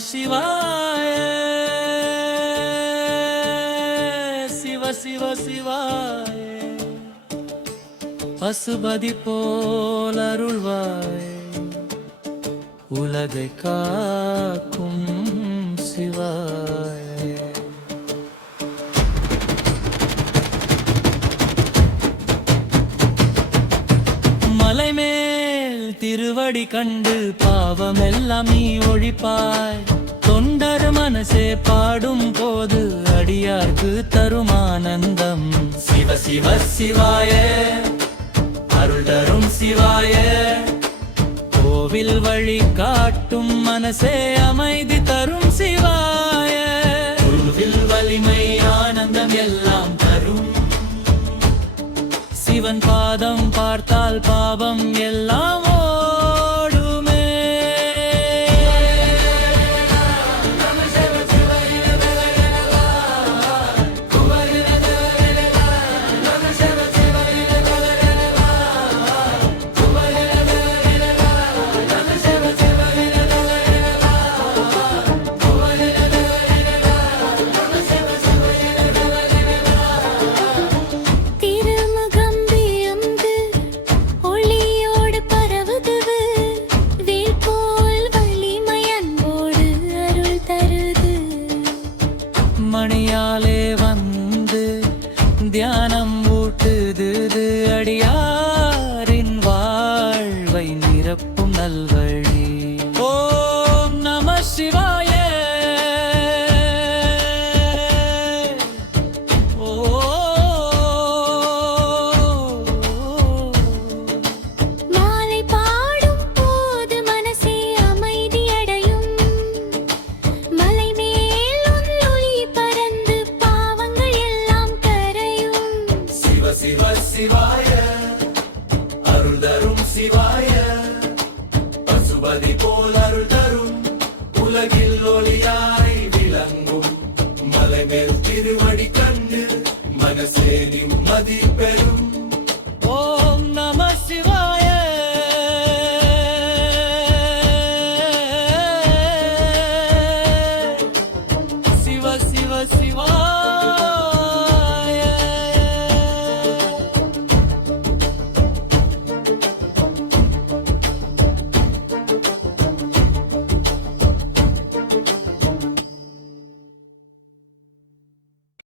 சிவாய சிவ சிவ சிவாய பசுபதி போல் அருள்வாய் உலகை காக்கும் சிவாய மலைமேல் திருவடி கண்டு பாவமெல்லாம் நீ ஒழிப்பாய் தொண்டர் மனசே பாடும் போது அடியார்க்கு தரும் ஆனந்தம் சிவ சிவ சிவாய அருள் தரும் சிவாய கோவில் வழி காட்டும் மனசே அமைதி தரும் சிவாய குருவில் வலிமை ஆனந்தம் எல்லாம் தரும் சிவன் பாதம் பார்த்தால் பாவம் எல்லாம் ஓடுமே மணியாலே வந்து தியானம் ஊட்டுது அடியாரின் வாழ்வை நிரப்பும் நல்வழி ஓம் நம சிவாய மாலை பாடும் போது மனசே அமைதி அடையும் மலை மேல் ஒளி பறந்து பாவங்கள் எல்லாம் கரையும் சிவ சிவ சிவாய அருள் தரும் சிவாய பசுபதி போல் அருள் தரும் உலகில் ஒளியாய் விளங்கும் மலை மேல் திருவடி கண்டு மனசே நிம்மதி பெறும் ஓம் நம சிவாய சிவ சிவ சிவாய